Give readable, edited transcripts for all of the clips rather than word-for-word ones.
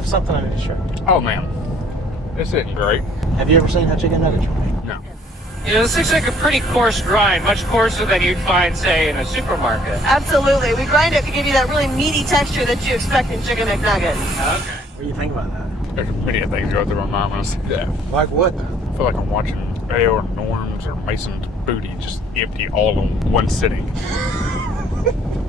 have something I need to show you. Oh man, this isn't great. Have you ever seen how chicken nuggets are made? No. You know, this looks like a pretty coarse grind, much coarser than you'd find, say, in a supermarket. Absolutely. We grind it to give you that really meaty texture that you expect in Chicken McNuggets. Okay. What do you think about that? There's many things go through my mind when I see that. Like what? I feel like I'm watching Dale or Norm's or Mason's booty just empty all in one sitting.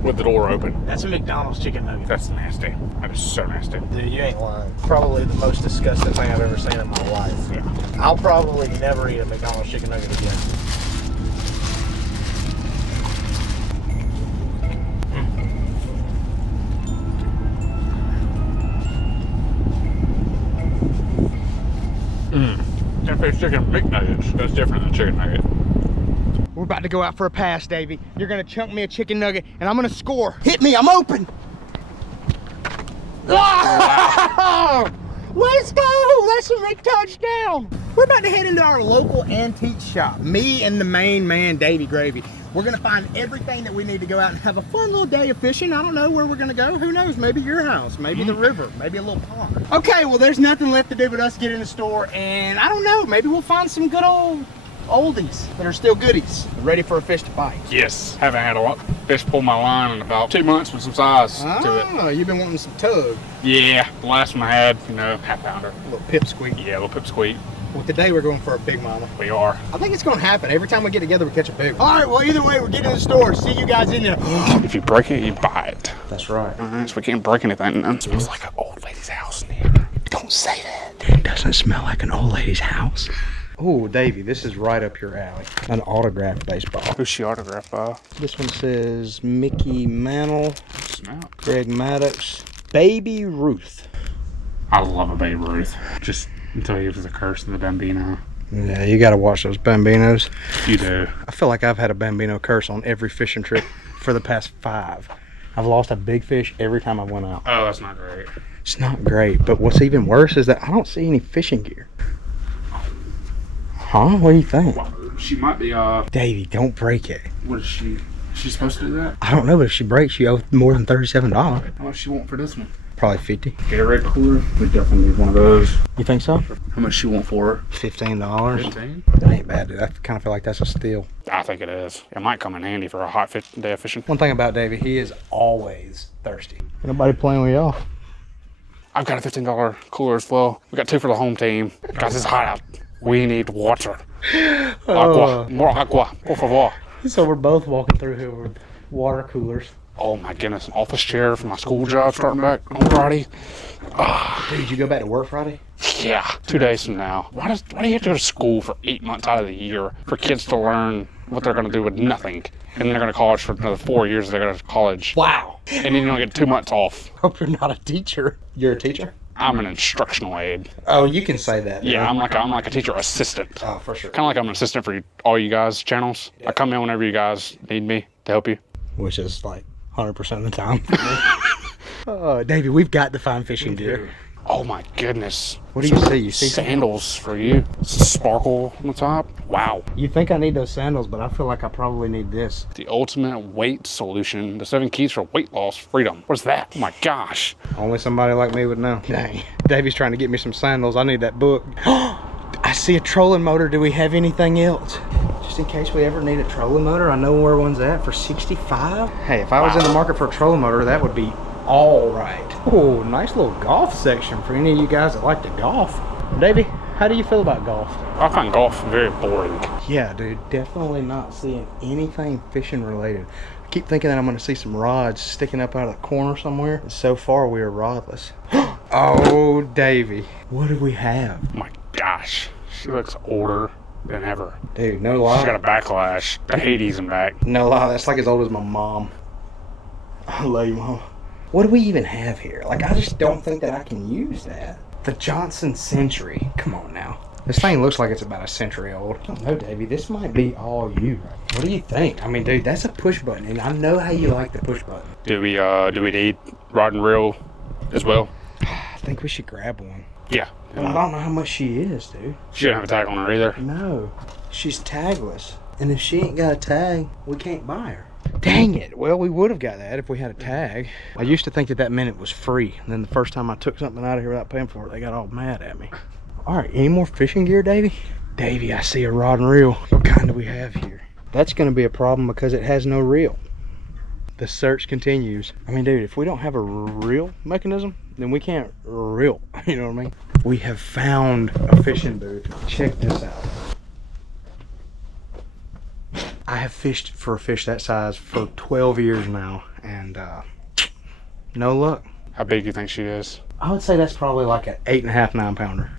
With the door open. That's a McDonald's chicken nugget. That's nasty. That is so nasty. Dude, you ain't lying. Probably the most disgusting thing I've ever seen in my life. Yeah. I'll probably never eat a McDonald's chicken nugget again. If it's chicken McNuggets, that's different than chicken nugget. We're about to go out for a pass, Davey. You're gonna chunk me a chicken nugget and I'm gonna score. Hit me, I'm open. Wow. Let's go, that's a big touchdown. We're about to head into our local antique shop. Me and the main man, Davey Gravy. We're gonna find everything that we need to go out and have a fun little day of fishing. I don't know where we're gonna go. Who knows? Maybe your house, maybe the river, maybe a little pond. Okay, well, there's nothing left to do but us get in the store, and I don't know, maybe we'll find some good old oldies that are still goodies, ready for a fish to bite. Yes. Haven't had a lot fish pull my line in about 2 months with some size to it. Oh, you've been wanting some tug. Yeah. The last one I had, you know, half pounder. A little pipsqueak. Yeah, a little pipsqueak. Well, today we're going for a big mama. We are. I think it's gonna happen. Every time we get together, we catch a big one. All right, well, either way, we're getting in the store. See you guys in there. If you break it, you buy it. That's right. So we can't break anything. It smells like an old lady's house in here. Don't say that. It doesn't smell like an old lady's house. Oh, Davey, this is right up your alley. An autographed baseball. Who's she autographed by? This one says Mickey Mantle, Snap. Greg Maddox, Baby Ruth. I love a Babe Ruth. Just until he was the curse of the Bambino. Yeah, you gotta watch those Bambinos. You do. I feel like I've had a Bambino curse on every fishing trip for the past 5. I've lost a big fish every time I went out. Oh, that's not great. It's not great, but what's even worse is that I don't see any fishing gear. Huh? What do you think? Well, she might be, Davey, don't break it. what is she? She's supposed to do that? I don't know, but if she breaks, you owe more than $37. How much she want for this one? Probably 50. Gatorade cooler? We definitely need one of those. You think so? How much she want for her? $15. 15? That ain't bad, dude. I kind of feel like that's a steal. I think it is. It might come in handy for a hot day of fishing. One thing about Davey, he is always thirsty. Nobody playing with y'all. I've got a $15 cooler as well. We got 2 for the home team. Guys, it's hot out. We need water. Agua. More agua. Por favor. So we're both walking through here with water coolers. Oh my goodness. An office chair for my school job starting back on Friday. Dude, you go back to work Friday? Yeah, 2 days from now. Why do you have to go to school for 8 months out of the year for kids to learn what they're going to do with nothing? And then they're going to college for another 4 years. They're going to college. Wow. And then you only get 2 months off. Hope you're not a teacher. You're a teacher? I'm an instructional aid. Oh, you can say that. Yeah, I'm like a teacher assistant. Oh, for sure. Kind of like I'm an assistant for all you guys' channels. I come in whenever you guys need me to help you. Which is like 100% of the time. Oh, Davey, we've got to find fishing gear. Oh my goodness. What do you see? You see sandals for you. Sparkle on the top. Wow. You think I need those sandals, but I feel like I probably need this. The ultimate weight solution. The 7 keys for weight loss freedom. What's that? Oh my gosh. Only somebody like me would know. Dang. Davey's trying to get me some sandals. I need that book. I see a trolling motor. Do we have anything else? Just in case we ever need a trolling motor, I know where one's at for 65. Hey, if I was in the market for a trolling motor, that would be all right. Oh, nice little golf section for any of you guys that like to golf. Davey, how do you feel about golf? I find golf very boring. Yeah, dude, definitely not seeing anything fishing related. I keep thinking that I'm going to see some rods sticking up out of the corner somewhere. So far, we are rodless. Oh, Davey, what do we have? Oh my gosh. She looks older than ever. Dude, no lie. She's got a backlash. The Hades and back. No lie, that's like as old as my mom. I love you, Mom. What do we even have here? Like, I just don't think that I can use that. The Johnson Century. Come on now. This thing looks like it's about a century old. I don't know, Davey. This might be all you. What do you think? I mean, dude, that's a push button, and I know how you like the push button. Do we need rod and reel as well? I think we should grab one. Yeah. But I don't know how much she is, dude. She doesn't have a tag on her either. No. She's tagless. And if she ain't got a tag, we can't buy her. Dang it. Well, we would have got that if we had a tag. I used to think that that meant it was free. And then the first time I took something out of here without paying for it, they got all mad at me. All right, any more fishing gear, Davey? Davey, I see a rod and reel. What kind do we have here? That's gonna be a problem because it has no reel. The search continues. I mean, dude, if we don't have a reel mechanism, then we can't reel, you know what I mean? We have found a fishing booth. Check this out. I have fished for a fish that size for 12 years now, and no luck. How big do you think she is? I would say that's probably like an 8.5, 9 pounder.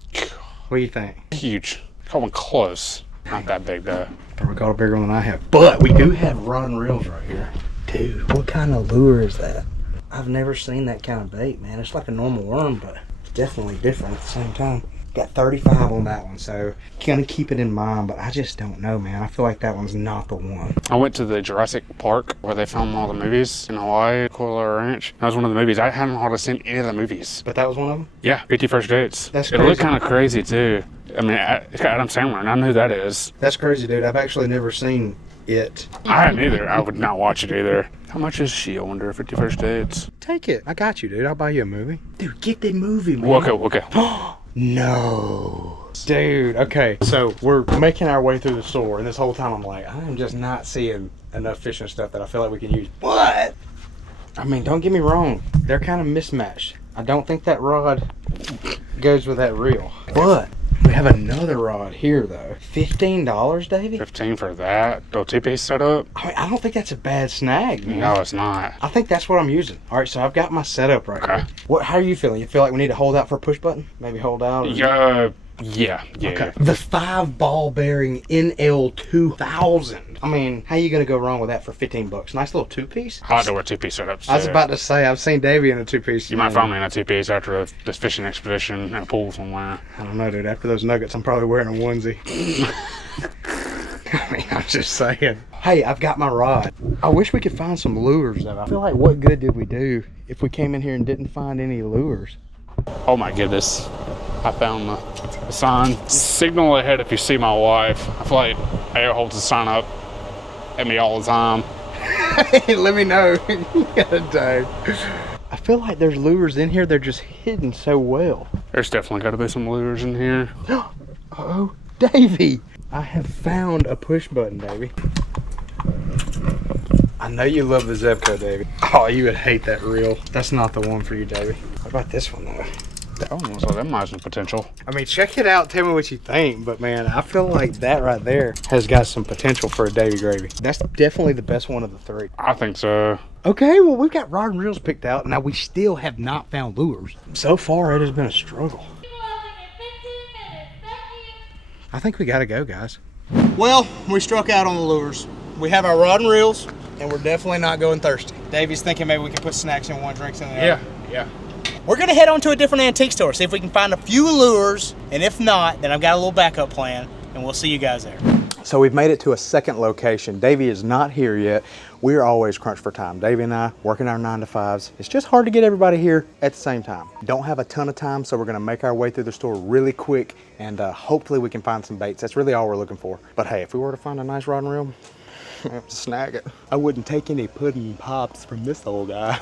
What do you think? Huge. Call one close. Not that big though. Probably caught a bigger one than I have. But we do have rod and reels right here. Dude, what kind of lure is that? I've never seen that kind of bait, man. It's like a normal worm, but it's definitely different at the same time. Got 35 on that one, so gonna keep it in mind, but I just don't know, man. I feel like that one's not the one. I went to the Jurassic Park where they filmed all the movies in Hawaii, Koala Ranch. That was one of the movies. I hadn't hardly seen any of the movies. But that was one of them? Yeah, 50 First Dates. That's It looked crazy. kind of crazy too. I mean, it's got Adam Sandler, and I know who that is. That's crazy, dude. I've actually never seen it. I hadn't either. I would not watch it either. How much is she, I wonder, 50 First Dates? Take it. I got you, dude. I'll buy you a movie. Dude, get the movie, man. Okay. No. Dude, okay. So we're making our way through the store, and this whole time I'm like, I'm just not seeing enough fishing stuff that I feel like we can use. What? I mean, don't get me wrong. They're kind of mismatched. I don't think that rod goes with that reel. But we have another rod here, though. $15, Davey? 15 for that? Little two-piece setup? I mean, I don't think that's a bad snag, man. No, it's not. I think that's what I'm using. All right, so I've got my setup right Okay. here. How are you feeling? You feel like we need to hold out for a push button? Maybe hold out? Or... Yeah. Okay. The 5 ball bearing NL2000. I mean, how you gonna go wrong with that for 15 bucks? Nice little 2-piece. I like to wear two-piece setups. I was too. about to say, I've seen Davey in a 2-piece. You might find me in a two-piece after this fishing expedition in a pool somewhere. I don't know, dude. After those nuggets, I'm probably wearing a onesie. I mean, I'm just saying. Hey, I've got my rod. I wish we could find some lures, though. I feel like what good did we do if we came in here and didn't find any lures? Oh my goodness. I found the sign. Signal ahead if you see my wife. I feel like Air holds the sign up at me all the time. Hey, let me know. You got a day. I feel like there's lures in here. They're just hidden so well. There's definitely got to be some lures in here. Oh, Davey. I have found a push button, Davey. I know you love the Zebco, Davey. Oh, you would hate that reel. That's not the one for you, Davey. What about this one, though? That one looks like that might have some potential. I mean, check it out. Tell me what you think. But, man, I feel like that right there has got some potential for a Davey Gravy. That's definitely the best one of the 3. I think so. Okay, well, we've got rod and reels picked out. Now, we still have not found lures. So far, it has been a struggle. I think we got to go, guys. Well, we struck out on the lures. We have our rod and reels, and we're definitely not going thirsty. Davey's thinking maybe we can put snacks in one, drinks in the other. Yeah. We're gonna head on to a different antique store, see if we can find a few lures, and if not, then I've got a little backup plan, and we'll see you guys there. So we've made it to a second location. Davey is not here yet. We're always crunched for time. Davey and I working our 9 to 5s. It's just hard to get everybody here at the same time. Don't have a ton of time, so we're gonna make our way through the store really quick, and hopefully we can find some baits. That's really all we're looking for. But hey, if we were to find a nice rod and reel, we have to snag it. I wouldn't take any pudding pops from this old guy.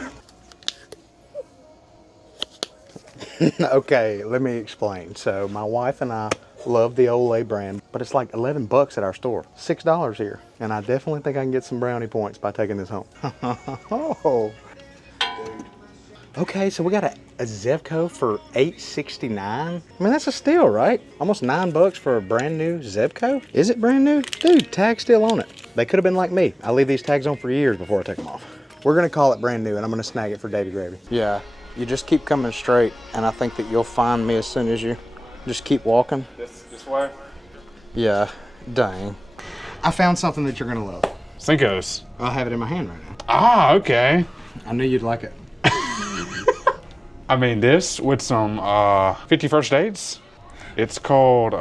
Okay, let me explain. So my wife and I love the Olay brand, but it's like 11 bucks at our store, $6 here. And I definitely think I can get some brownie points by taking this home. Oh. Okay, so we got a Zebco for $8.69. I mean, that's a steal, right? Almost $9 for a brand new Zebco. Is it brand new? Dude, tag's still on it. They could have been like me. I leave these tags on for years before I take them off. We're gonna call it brand new, and I'm gonna snag it for Davey Gravy. Yeah. You just keep coming straight, and I think that you'll find me as soon as you just keep walking. This way? Yeah, dang. I found something that you're gonna love. Cinco's. I'll have it in my hand right now. Ah, okay. I knew you'd like it. I mean, this with some 50 First Dates. It's called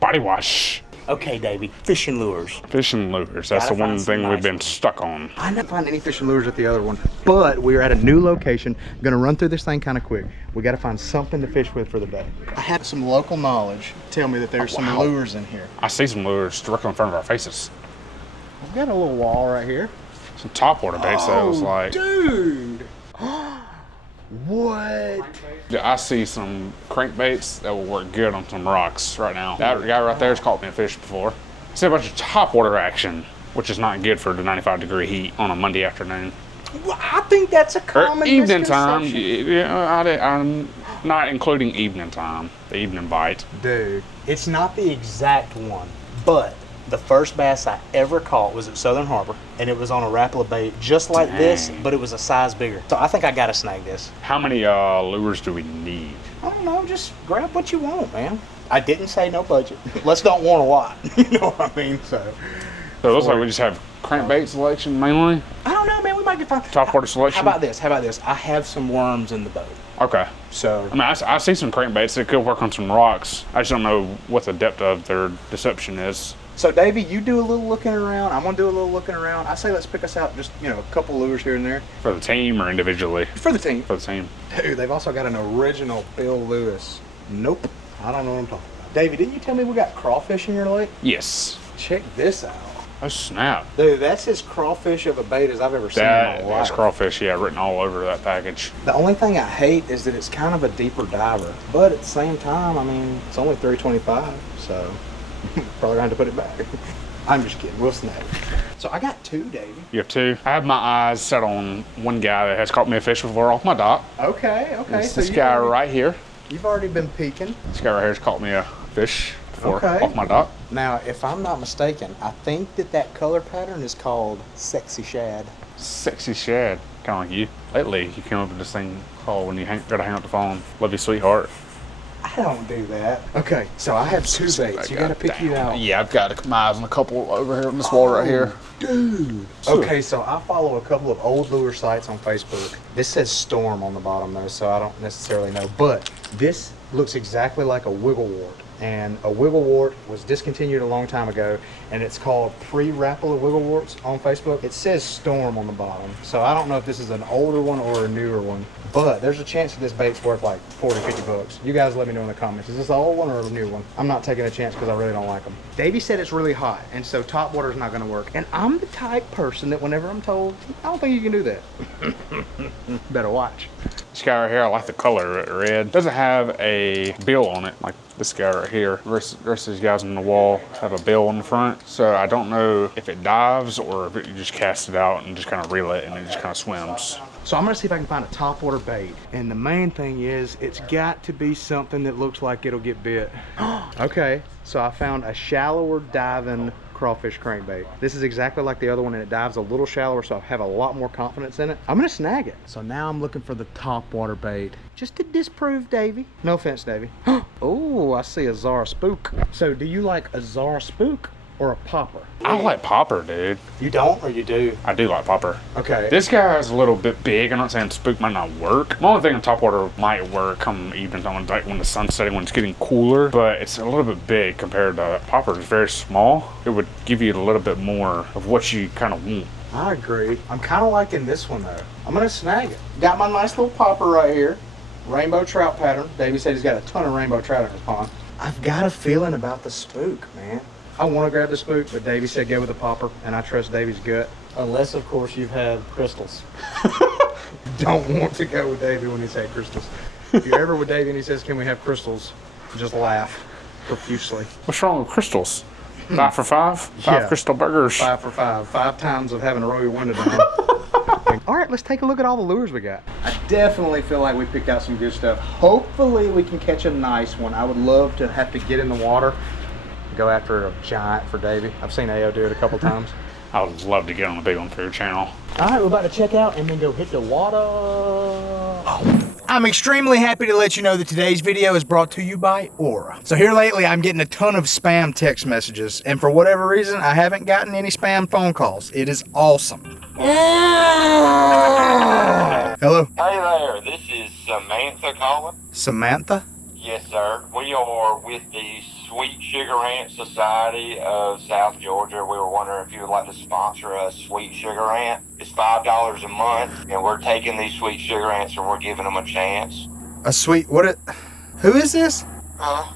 Body Wash. Okay, Davey, fishing lures. Fishing lures. That's Gotta the one find some thing nice we've been stuck on. I didn't find any fishing lures at the other one, but we are at a new location. I'm gonna run through this thing kind of quick. We gotta find something to fish with for the day. I had some local knowledge tell me that there's some lures in here. I see some lures directly in front of our faces. We've got a little wall right here. Some topwater baits, so it was like, dude. What? yeah, I see some crankbaits that will work good on some rocks right now. That guy right there has caught me a fish before. I see a bunch of topwater action, which is not good for the 95-degree heat on a Monday afternoon. Well, I think that's a Or common evening time. misconception. Yeah, I'm not including evening time, the evening bite. Dude, it's not the exact one, but the first bass I ever caught was at Southern Harbor, and it was on a Rapala bait just like this, but it was a size bigger. So I think I gotta snag this. How many lures do we need? I don't know, just grab what you want, man. I didn't say no budget. Let's don't want a lot. You know what I mean? So So it looks like we just have crankbait selection mainly. I don't know, man. We might get fine. Topwater selection. How about this? How about this? I have some worms in the boat. Okay. So I mean, I see some crankbaits that could work on some rocks. I just don't know what the depth of their deception is. So, Davey, you do a little looking around. I'm going to do a little looking around. I say let's pick us out just, a couple lures here and there. For the team or individually? For the team. For the team. Dude, they've also got an original Bill Lewis. Nope. I don't know what I'm talking about. Davey, didn't you tell me we got crawfish in your lake? Yes. Check this out. Oh, snap. Dude, that's as crawfish of a bait as I've ever seen in That's my life. crawfish, yeah, written all over that package. The only thing I hate is that it's kind of a deeper diver. But at the same time, I mean, it's only $3.25, so probably gonna have to put it back. I'm just kidding. We'll snag it. So I got two, Davey. You have two? I have my eyes set on one guy that has caught me a fish before off my dock. Okay. It's this guy right here. You've already been peeking. This guy right here has caught me a fish before Okay. off my dock. Now, if I'm not mistaken, I think that color pattern is called Sexy Shad. Sexy shad, kind of like you. Lately, you came up with this thing called when you gotta hang up the phone. Love you, sweetheart. I don't do that. Okay, so I have two baits. You gotta pick you out. Yeah, I've got my eyes on a couple over here on this wall right here. Dude. Okay, so I follow a couple of old lure sites on Facebook. This says Storm on the bottom though, so I don't necessarily know. But this looks exactly like a wiggle wart. And a wiggle wart was discontinued a long time ago, and it's called pre-Rapala wiggle warts on Facebook. It says Storm on the bottom, so I don't know if this is an older one or a newer one, but there's a chance that this bait's worth like 40, 50 bucks. You guys let me know in the comments. Is this an old one or a new one? I'm not taking a chance because I really don't like them. Davey said it's really hot, and so top water is not gonna work. And I'm the type person that whenever I'm told, I don't think you can do that. Better watch. This guy right here, I like the color red. Doesn't have a bill on it like this guy right here. The rest of these guys on the wall have a bill on the front. So I don't know if it dives or if you just cast it out and just kind of reel it and it just kind of swims. So I'm gonna see if I can find a topwater bait. And the main thing is, it's got to be something that looks like it'll get bit. Okay, so I found a shallower diving crawfish crankbait. This is exactly like the other one, and it dives a little shallower, so I have a lot more confidence in it. I'm gonna snag it. So now I'm looking for the topwater bait, just to disprove Davey. No offense, Davey. Oh, I see a Zara spook. So do you like a Zara spook or a popper? I like popper, dude. You don't or you do? I do like popper. Okay. This guy is a little bit big. I'm not saying spook might not work. The only thing in topwater might work come evening time, like when the sun's setting, when it's getting cooler, but it's a little bit big compared to popper. It's very small. It would give you a little bit more of what you kind of want. I agree. I'm kind of liking this one though. I'm gonna snag it. Got my nice little popper right here. Rainbow trout pattern. Davey said he's got a ton of rainbow trout in his pond. I've got a feeling about the spook, man. I want to grab the spook, but Davey said go with the popper, and I trust Davey's gut. Unless, of course, you've had crystals. Don't want to go with Davey when he's had crystals. If you're ever with Davey and he says, can we have crystals, just laugh profusely. What's wrong with crystals? 5 for 5? 5 crystal burgers. 5 for 5. 5 times of having to roll your window down. All right, let's take a look at all the lures we got. I definitely feel like we picked out some good stuff. Hopefully we can catch a nice one. I would love to have to get in the water, go after a giant for Davey. I've seen AO do it a couple times. I would love to get on a big one for your channel. All right, we're about to check out and then go hit the water. I'm extremely happy to let you know that today's video is brought to you by Aura. So here lately, I'm getting a ton of spam text messages, and for whatever reason, I haven't gotten any spam phone calls. It is awesome. Hello? Hey there, this is Samantha calling. Samantha? Yes, sir. We are with the Sweet Sugar Ant Society of South Georgia. We were wondering if you would like to sponsor a Sweet Sugar Ant. It's $5 a month, and we're taking these Sweet Sugar Ants and we're giving them a chance. A sweet, who is this? Huh?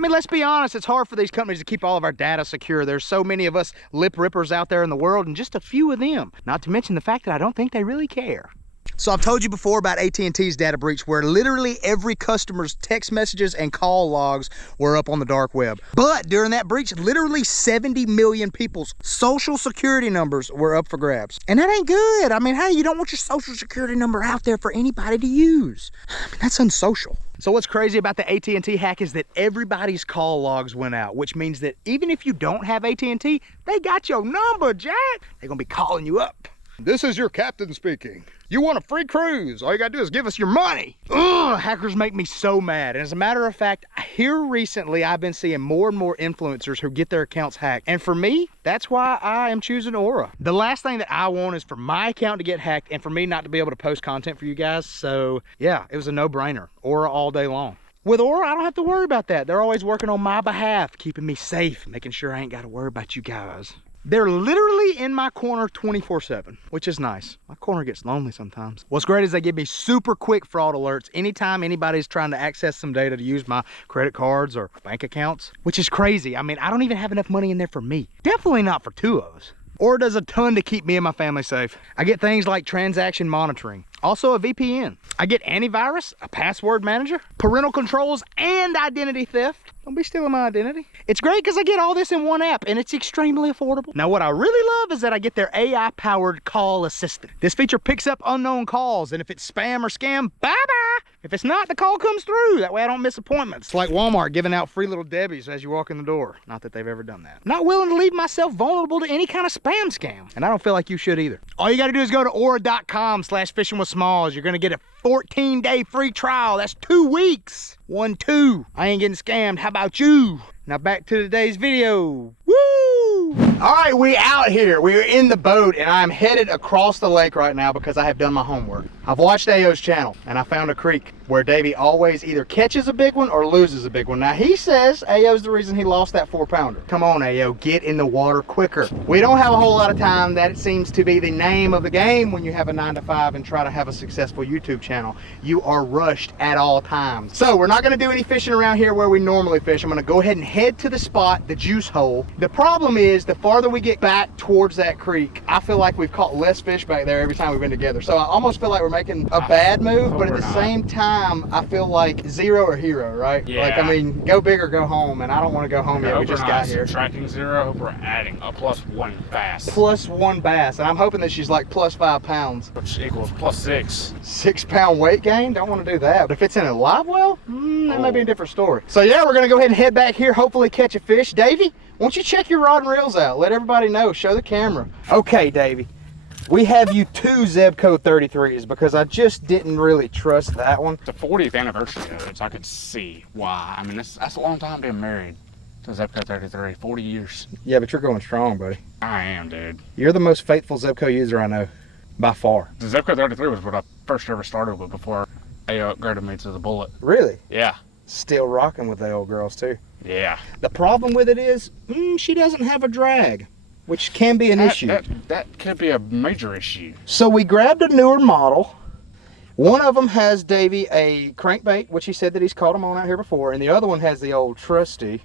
I mean, let's be honest, it's hard for these companies to keep all of our data secure. There's so many of us lip rippers out there in the world and just a few of them. Not to mention the fact that I don't think they really care. So I've told you before about AT&T's data breach where literally every customer's text messages and call logs were up on the dark web. But during that breach, literally 70 million people's social security numbers were up for grabs. And that ain't good. I mean, hey, you don't want your social security number out there for anybody to use. I mean, that's unsocial. So what's crazy about the AT&T hack is that everybody's call logs went out, which means that even if you don't have AT&T, they got your number, Jack. They're gonna be calling you up. This is your captain speaking. You want a free cruise? All you gotta do is give us your money. Ugh, hackers make me so mad. And as a matter of fact, here recently, I've been seeing more and more influencers who get their accounts hacked. And for me, that's why I am choosing Aura. The last thing that I want is for my account to get hacked and for me not to be able to post content for you guys. So yeah, it was a no-brainer. Aura all day long. With Aura, I don't have to worry about that. They're always working on my behalf, keeping me safe, making sure I ain't gotta worry about you guys. They're literally in my corner 24/7, which is nice. My corner gets lonely sometimes. What's great is they give me super quick fraud alerts anytime anybody's trying to access some data to use my credit cards or bank accounts, which is crazy. I mean, I don't even have enough money in there for me. Definitely not for two of us. Aura does a ton to keep me and my family safe. I get things like transaction monitoring, also a VPN. I get antivirus, a password manager, parental controls, and identity theft. Don't be stealing my identity. It's great because I get all this in one app and it's extremely affordable. Now what I really love is that I get their AI-powered call assistant. This feature picks up unknown calls, and if it's spam or scam, bye-bye. If it's not, the call comes through. That way I don't miss appointments. It's like Walmart giving out free little Debbies as you walk in the door. Not that they've ever done that. Not willing to leave myself vulnerable to any kind of spam scam. And I don't feel like you should either. All you gotta do is go to aura.com/fishingwithsmalls. You're gonna get a 14-day free trial. That's 2 weeks. 1-2. I ain't getting scammed. How about you? Now back to today's video. Woo! All right, we out here. We're in the boat and I'm headed across the lake right now because I have done my homework. I've watched Ayo's channel and I found a creek where Davey always either catches a big one or loses a big one. Now he says Ayo's the reason he lost that 4-pounder. Come on, Ayo, get in the water quicker. We don't have a whole lot of time. That seems to be the name of the game when you have a 9-to-5 and try to have a successful YouTube channel. You are rushed at all times. So we're not gonna do any fishing around here where we normally fish. I'm gonna go ahead and head to the spot, the juice hole. The problem is the farther we get back towards that creek, I feel like we've caught less fish back there every time we've been together. So I almost feel like we're making a bad move, but at the same time, I feel like zero or hero, right? Yeah. Like, I mean, go big or go home, and I don't want to go home yet. We just got here. Subtracting zero, I hope we're adding a +1 bass. +1 bass, and I'm hoping that she's like +5 pounds. Which equals +6. 6-pound weight gain? Don't want to do that. But if it's in a live well, that may be a different story. So yeah, we're gonna go ahead and head back here, hopefully catch a fish. Davey, won't you check your rod and reels out? Let everybody know, show the camera. Okay, Davey. We have you 2 Zebco 33s because I just didn't really trust that one. It's the 40th anniversary of it, so I could see why. I mean, that's a long time being married to Zebco 33, 40 years. Yeah, but you're going strong, buddy. I am, dude. You're the most faithful Zebco user I know, by far. The Zebco 33 was what I first ever started with before Ayo upgraded me to the Bullet. Really? Yeah. Still rocking with the old girls too. Yeah. The problem with it is, she doesn't have a drag, which can be an issue. That could be a major issue. So we grabbed a newer model. One of them has Davey a crankbait, which he said that he's caught them on out here before, and the other one has the old trusty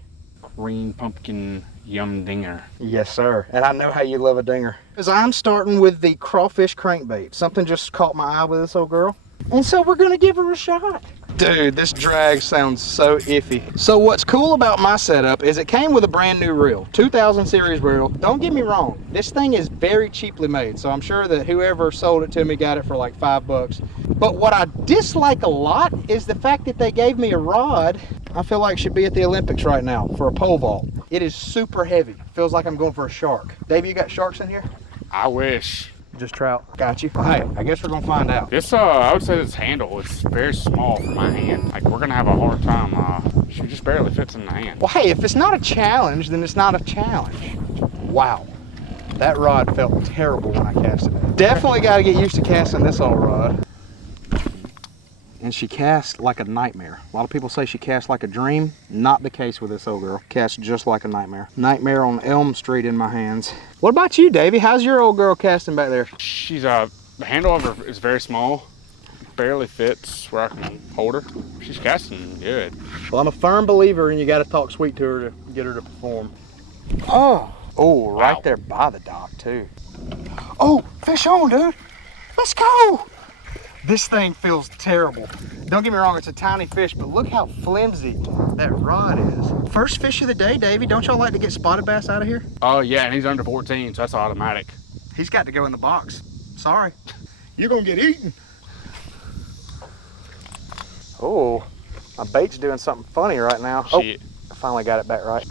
Green pumpkin yum dinger. Yes, sir. And I know how you love a dinger. Because I'm starting with the crawfish crankbait. Something just caught my eye with this old girl. And so we're gonna give her a shot. Dude, this drag sounds so iffy. So what's cool about my setup is it came with a brand new reel, 2000 series reel. Don't get me wrong, this thing is very cheaply made, so I'm sure that whoever sold it to me got it for like $5. But what I dislike a lot is the fact that they gave me a rod I feel like should be at the Olympics right now for a pole vault. It is super heavy. Feels like I'm going for a shark. Dave, you got sharks in here? I wish. Just trout. Got you. All right, I guess we're gonna find out. This, I would say this handle is very small for my hand. Like, we're gonna have a hard time. She just barely fits in the hand. Well, hey, if it's not a challenge, then it's not a challenge. Wow. That rod felt terrible when I cast it. Definitely got to get used to casting this old rod. And she cast like a nightmare. A lot of people say she cast like a dream. Not the case with this old girl. Cast just like a nightmare. Nightmare on Elm Street in my hands. What about you, Davey? How's your old girl casting back there? She's, the handle of her is very small. barely fits where I can hold her. She's casting good. Well, I'm a firm believer and you got to talk sweet to her to get her to perform. Oh, right there by the dock too. Oh, fish on, dude. Let's go. This thing feels terrible. Don't get me wrong, it's a tiny fish, but look how flimsy that rod is. First fish of the day, Davey. Don't y'all like to get spotted bass out of here? Oh yeah, and he's under 14, so that's automatic. He's got to go in the box. Sorry. You're gonna get eaten. Oh, my bait's doing something funny right now. Shit. Oh, I finally got it back right.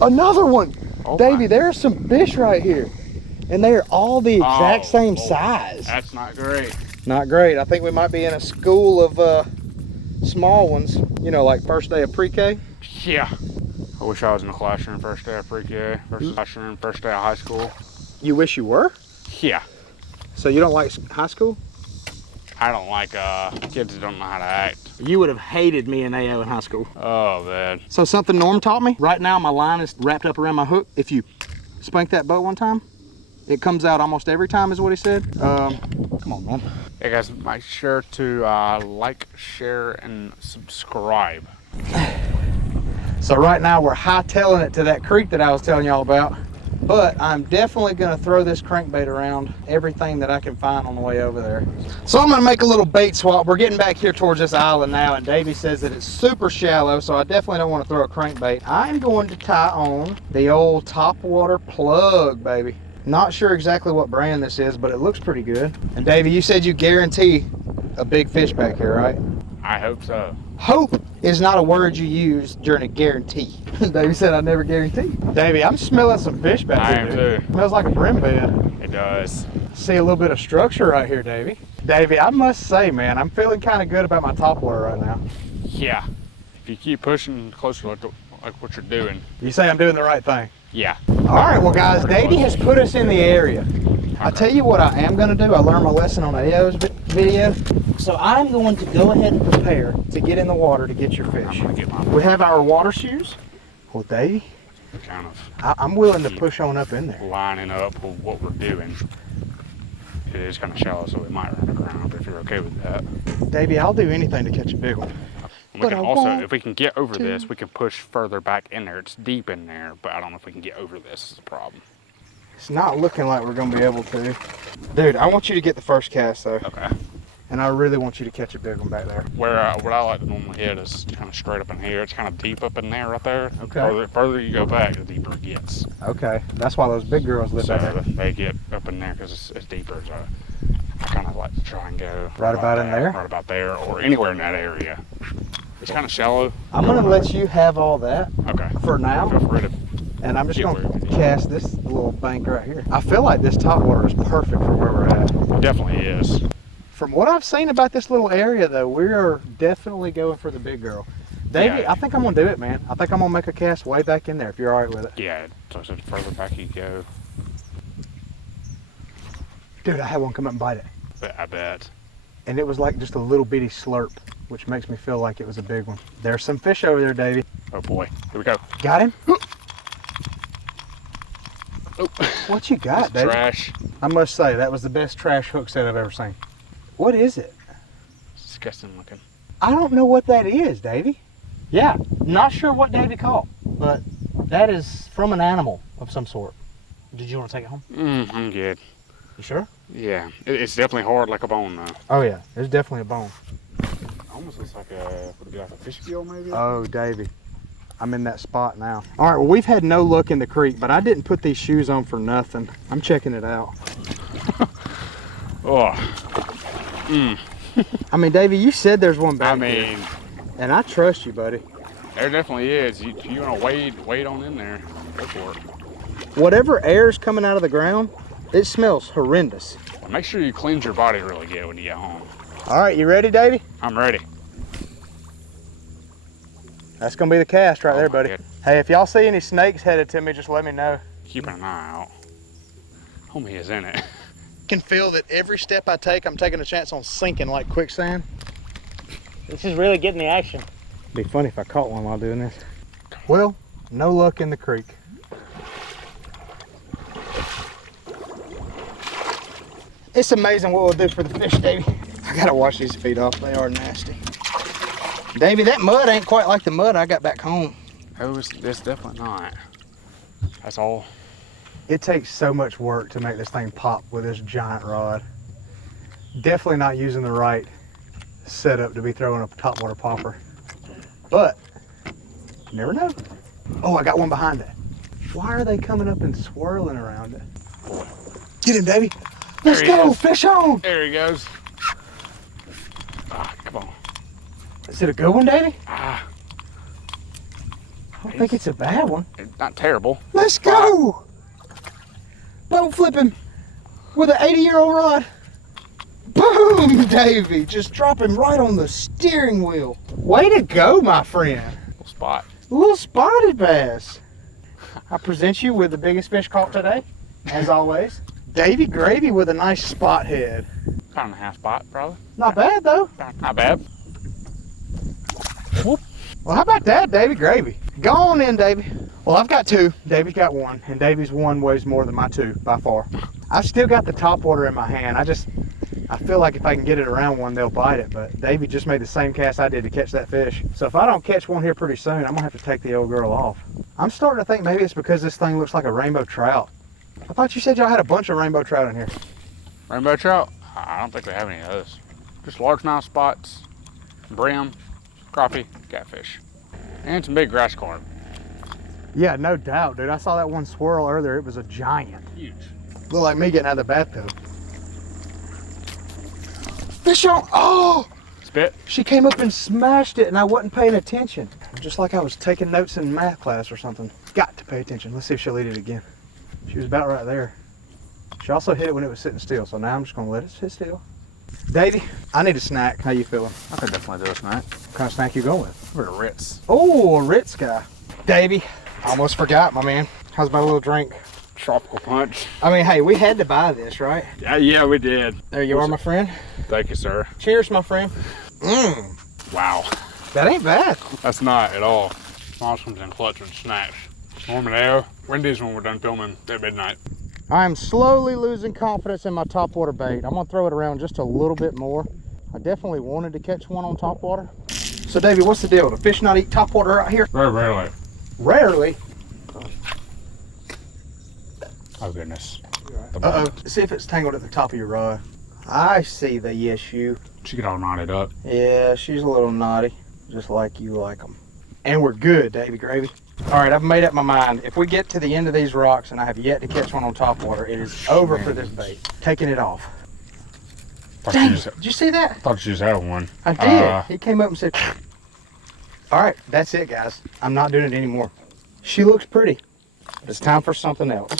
Another one. Oh, Davey, there are some fish right here. And they are all the exact same size. That's not great. Not great. I think we might be in a school of small ones. You know, like first day of pre-K. Yeah. I wish I was in the classroom first day of pre-K, first classroom, first day of high school. You wish you were? Yeah. So you don't like high school? I don't like kids that don't know how to act. You would have hated me and AO in high school. Oh, man. So something Norm taught me, right now my line is wrapped up around my hook. If you spank that boat one time, it comes out almost every time is what he said. Come on, man. Hey guys, make sure to like, share, and subscribe. So right now we're hightailing it to that creek that I was telling y'all about. But I'm definitely gonna throw this crankbait around everything that I can find on the way over there. So I'm gonna make a little bait swap. We're getting back here towards this island now, and Davey says that it's super shallow, so I definitely don't want to throw a crankbait. I'm going to tie on the old topwater plug, baby. Not sure exactly what brand this is, but it looks pretty good. And Davey, you said you guarantee a big fish back here, right? I hope so. Hope is not a word you use during a guarantee. Davey said I never guarantee. Davey, I'm smelling some fish back I here. am too. Smells like a brim bed. It does. See a little bit of structure right here, Davey. Davey, I must say, man, I'm feeling kind of good about my topwater right now. Yeah. If you keep pushing closer to like what you're doing. You say I'm doing the right thing? Yeah. All right, well, guys, Davey has put us in the area. I tell you what I am going to do. I learned my lesson on AO's video. So I'm going to go ahead and prepare to get in the water to get your fish. I'm gonna get mine. We have our water shoes. Well, Davey, Kind of I'm willing to push on up in there. lining up with what we're doing. It is kind of shallow, so it might run aground if you're okay with that. Davey, I'll do anything to catch a big one. And we But can I also, want if we can get over to. this, we can push further back in there. It's deep in there, but I don't know if we can get over this is the problem. It's not looking like we're going to be able to. Dude, I want you to get the first cast, though. Okay. And I really want you to catch a big one back there. Where what I like to normally hit is kind of straight up in here. It's kind of deep up in there right there. Okay. Further you go back, the deeper it gets. Okay. That's why those big girls live So back there. they get up in there because it's deeper. So I kind of like to try and go Right about in there? Right about there or anywhere in that area. It's kind of shallow. I'm going to let you have all that Okay. for now. Feel free to. And I'm just Get going where to it is. cast this little bank right here. I feel like this topwater is perfect for where we're at. It definitely is. From what I've seen about this little area, though, we are definitely going for the big girl. Davey, Yeah. I think I'm going to do it, man. I think I'm going to make a cast way back in there if you're all right with it. Yeah. So the further back you go, Dude, I had one come up and bite it. I bet. And it was like just a little bitty slurp, which makes me feel like it was a big one. There's some fish over there, Davey. Oh boy. Here we go. Got him? Oh. What you got, Davey? Trash. I must say, that was the best trash hook set I've ever seen. What is it? Disgusting looking. I don't know what that is, Davey. Yeah, not sure what Davey caught, but that is from an animal of some sort. Did you want to take it home? I'm good. You sure? Yeah. It's definitely hard like a bone though. Oh yeah, there's definitely a bone. Almost looks like would it be like a fish gill maybe? Oh, Davey, I'm in that spot now. All right, well, we've had no luck in the creek, but I didn't put these shoes on for nothing. I'm checking it out. Oh. I mean, Davey, you said there's one back I here, mean, and I trust you, buddy. there definitely is. You want to wade on in there? Go for it. Whatever air is coming out of the ground, it smells horrendous. Well, make sure you cleanse your body really good when you get home. All right, you ready, Davey? I'm ready. That's gonna be the cast right Oh there, my buddy. goodness. Hey, if y'all see any snakes headed to me, just let me know. Keeping an eye out. Homie is in it. Can feel that every step I take, I'm taking a chance on sinking like quicksand. This is really getting the action. Be funny if I caught one while doing this. Well, no luck in the creek. It's amazing what we'll do for the fish, Davey. I gotta wash these feet off. They are nasty. Davey, that mud ain't quite like the mud I got back home. Oh, it's definitely not. That's all. It takes so much work to make this thing pop with this giant rod. Definitely not using the right setup to be throwing a topwater popper. But, you never know. Oh, I got one behind it. Why are they coming up and swirling around it? Get him, Davey. Let's go, fish on. There he goes. Ah, come on. Is it a good one, Davey? Ah, I don't think it's a bad one. it's not terrible. Let's go. Boat flipping with an 80-year-old rod. Boom, Davey. Just drop him right on the steering wheel. Way to go, my friend. Little spot. A little spotted bass. I present you with the biggest fish caught today, as always. Davey Gravy with a nice spot head. Pound and a half spot, probably. Not bad, though. Not bad. Whoop. Well, how about that, Davey Gravy? Go on in, Davey. Well, I've got two. Davey's got one, and Davey's one weighs more than my two, by far. I've still got the topwater in my hand. I feel like if I can get it around one, they'll bite it, but Davey just made the same cast I did to catch that fish. So if I don't catch one here pretty soon, I'm gonna have to take the old girl off. I'm starting to think maybe it's because this thing looks like a rainbow trout. I thought you said y'all had a bunch of rainbow trout in here. Rainbow trout? I don't think we have any of those. Just largemouth spots, brim, crappie, catfish, and some big grass carp. Yeah, no doubt, dude. I saw that one swirl earlier. It was a giant. Huge. Looked like me getting out of the bathtub. Fish on! Oh! Spit. She came up and smashed it and I wasn't paying attention. Just like I was taking notes in math class or something. Got to pay attention. Let's see if she'll eat it again. She was about right there. She also hit it when it was sitting still, so now I'm just gonna let it sit still. Davey, I need a snack. How you feeling? I could definitely do a snack. What kind of snack you going with? We're a Ritz. Oh, a Ritz guy. Davey, I almost forgot, my man. How's my little drink? Tropical punch. I mean, hey, we had to buy this, right? Yeah, we did. There you are, my friend. Thank you, sir. Cheers, my friend. Wow. That ain't bad. That's not at all. Mom's comes in clutch with snacks. Warm and air. Wendy's when we're done filming at midnight. I'm slowly losing confidence in my topwater bait. I'm gonna throw it around just a little bit more. I definitely wanted to catch one on topwater. So Davey, what's the deal? Do fish not eat topwater out here? Very rarely. Rarely. Oh goodness. Uh-oh. See if it's tangled at the top of your rod. I see the issue. She get all knotted up. Yeah, she's a little naughty, just like you like them. And we're good, Davey Gravy. All right, I've made up my mind. If we get to the end of these rocks and I have yet to catch one on topwater, it is over for this bait. Taking it off. Dang, did you see that? I thought you just had one. I did. He came up and said, all right, that's it, guys. I'm not doing it anymore. She looks pretty. It's time for something else.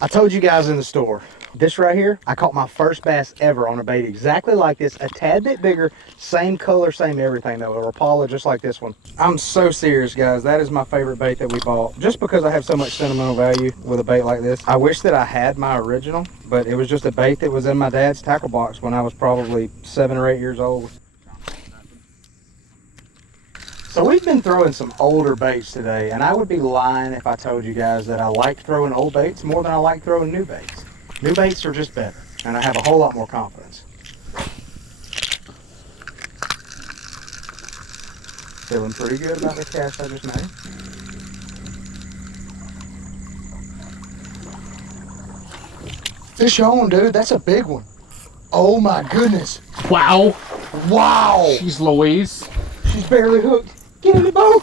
I told you guys in the store, this right here, I caught my first bass ever on a bait exactly like this, a tad bit bigger, same color, same everything though, a Rapala just like this one. I'm so serious, guys. That is my favorite bait that we bought, just because I have so much sentimental value with a bait like this. I wish that I had my original, but it was just a bait that was in my dad's tackle box when I was probably 7 or 8 years old. So we've been throwing some older baits today, and I would be lying if I told you guys that I like throwing old baits more than I like throwing new baits. New baits are just better, and I have a whole lot more confidence. Feeling pretty good about the cast I just made. Fish on, dude. That's a big one. Oh my goodness. Wow. Wow. She's Louise. She's barely hooked. Get in the boat.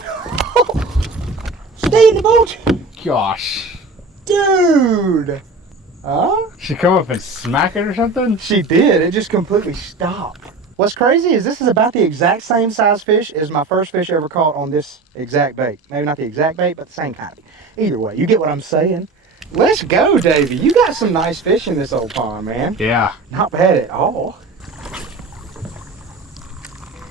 Stay in the boat. Gosh. Dude. Huh? She come up and smack it or something? She did. It just completely stopped. What's crazy is this is about the exact same size fish as my first fish ever caught on this exact bait. Maybe not the exact bait, but the same kind. Either way, you get what I'm saying. Let's go, Davey. You got some nice fish in this old pond, man. Yeah. Not bad at all.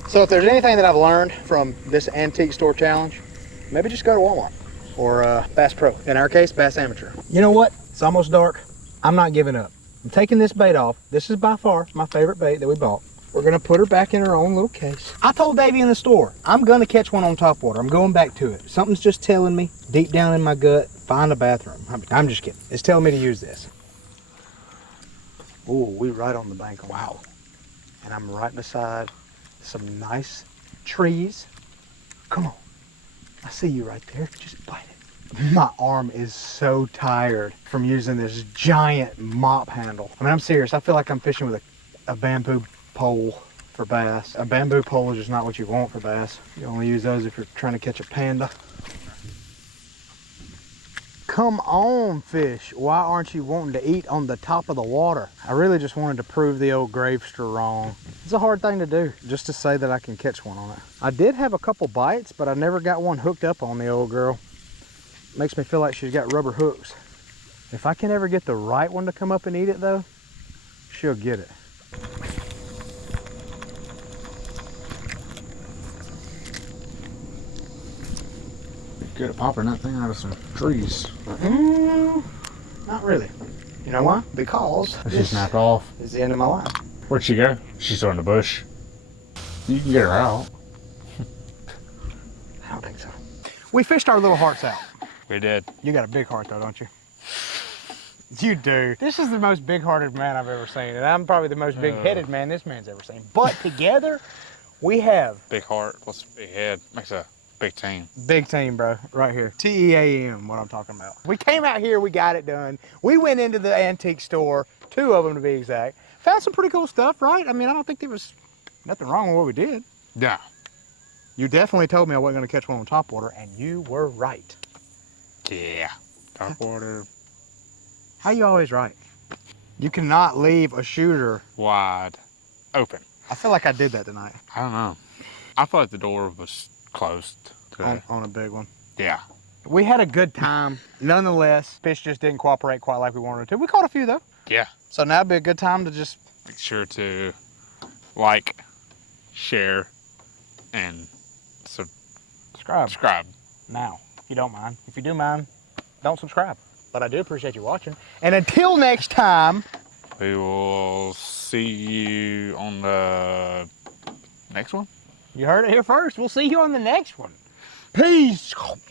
So if there's anything that I've learned from this antique store challenge, maybe just go to Walmart or Bass Pro. In our case, Bass Amateur. You know what? It's almost dark. I'm not giving up. I'm taking this bait off. This is by far my favorite bait that we bought. We're gonna put her back in her own little case. I told Davey in the store, I'm gonna catch one on topwater. I'm going back to it. Something's just telling me, deep down in my gut, find a bathroom. I'm just kidding. It's telling me to use this. Ooh, we right on the bank. Wow. and I'm right beside some nice trees. Come on, I see you right there, just bite it. My arm is so tired from using this giant mop handle. I mean, I'm serious, I feel like I'm fishing with a bamboo pole for bass. A bamboo pole is just not what you want for bass. You only use those if you're trying to catch a panda. Come on, fish. Why aren't you wanting to eat on the top of the water? I really just wanted to prove the old gravester wrong. It's a hard thing to do, just to say that I can catch one on it. I did have a couple bites, but I never got one hooked up on the old girl. Makes me feel like she's got rubber hooks. If I can ever get the right one to come up and eat it though, she'll get it. Good at popping that thing out of some trees. Not really. You know why? Because She snapped off. is the end of my line. Where'd she go? She's still in the bush. You can get her out. I don't think so. We fished our little hearts out. We did. You got a big heart though, don't you? You do. This is the most big-hearted man I've ever seen, and I'm probably the most big-headed man this man's ever seen. But together, we have Big heart plus big head. Makes a big team. big team, bro, right here. TEAM, what I'm talking about. We came out here, we got it done. We went into the antique store, 2 of them to be exact. Found some pretty cool stuff, right? I mean, I don't think there was nothing wrong with what we did. Yeah. You definitely told me I wasn't gonna catch one on topwater, and you were right. Yeah. Top water. How you always right? You cannot leave a shooter. Wide open. I feel like I did that tonight I don't know. I thought the door was closed. on a big one. Yeah. We had a good time. Nonetheless, fish just didn't cooperate quite like we wanted to. We caught a few though. Yeah. So now would be a good time to just Make sure to like, share, and subscribe. now, if you don't mind. If you do mind, don't subscribe. But I do appreciate you watching. And until next time, We will see you on the next one. you heard it here first. We'll see you on the next one. Peace.